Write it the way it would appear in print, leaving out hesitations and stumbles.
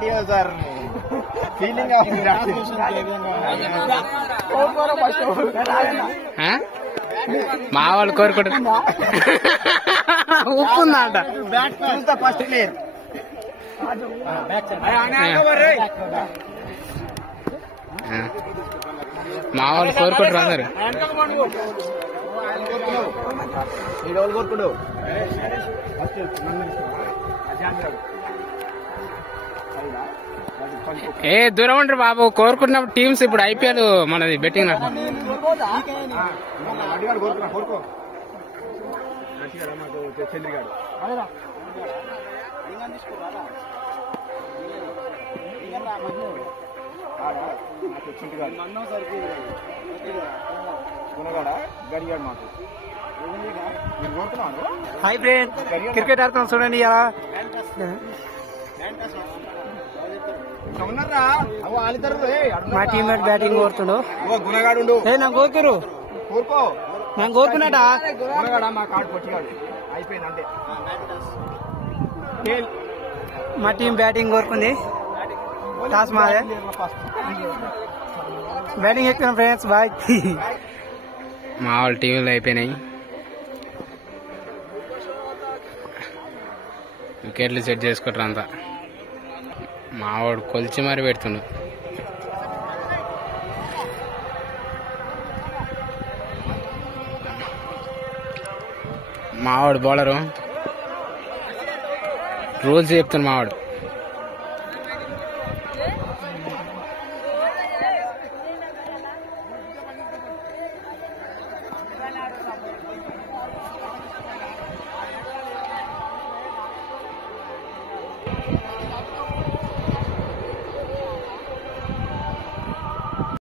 party sir feeling మా వాళ్ళు కోరుకుంటారు ఉప్పు ఉందంట ఫస్ట్ ప్లేయర్ మా వాళ్ళు కోరుకుంటారు అందరు కోరుకుంటావు ఏ దూరం ఉంటారు బాబు కోరుకుంటున్నప్పుడు టీమ్స్ ఇప్పుడు ఐపీఎల్ మనది బెట్టింగ్ హాయ్ ఫ్రెండ్ క్రికెట్ ఆడుతున్నాం చూడండి ఇలా మా టీమ్మేట్ బ్యాటింగ్ కోరుతుడు గుణగాడు నాకు కోరుతురు కోరుకో నాకు కోరుకున్నట గుణగాడా మా కార్డు పొట్టిగాడు అయిపోయింది అంతే మా టీం బ్యాటింగ్ కోరుకుంది టాస్ మాదే బ్యాటింగ్ ఎక్కువ ఫ్రెండ్స్ బాయ్ మా వాళ్ళ టీవీలు అయిపోయినాయి వికెట్లు సెట్ చేసుకుంటారు అంతా మావాడు కొలిచి మరి పెడుతుండు మావాడు బౌలరు రోజు చెప్తాను మావాడు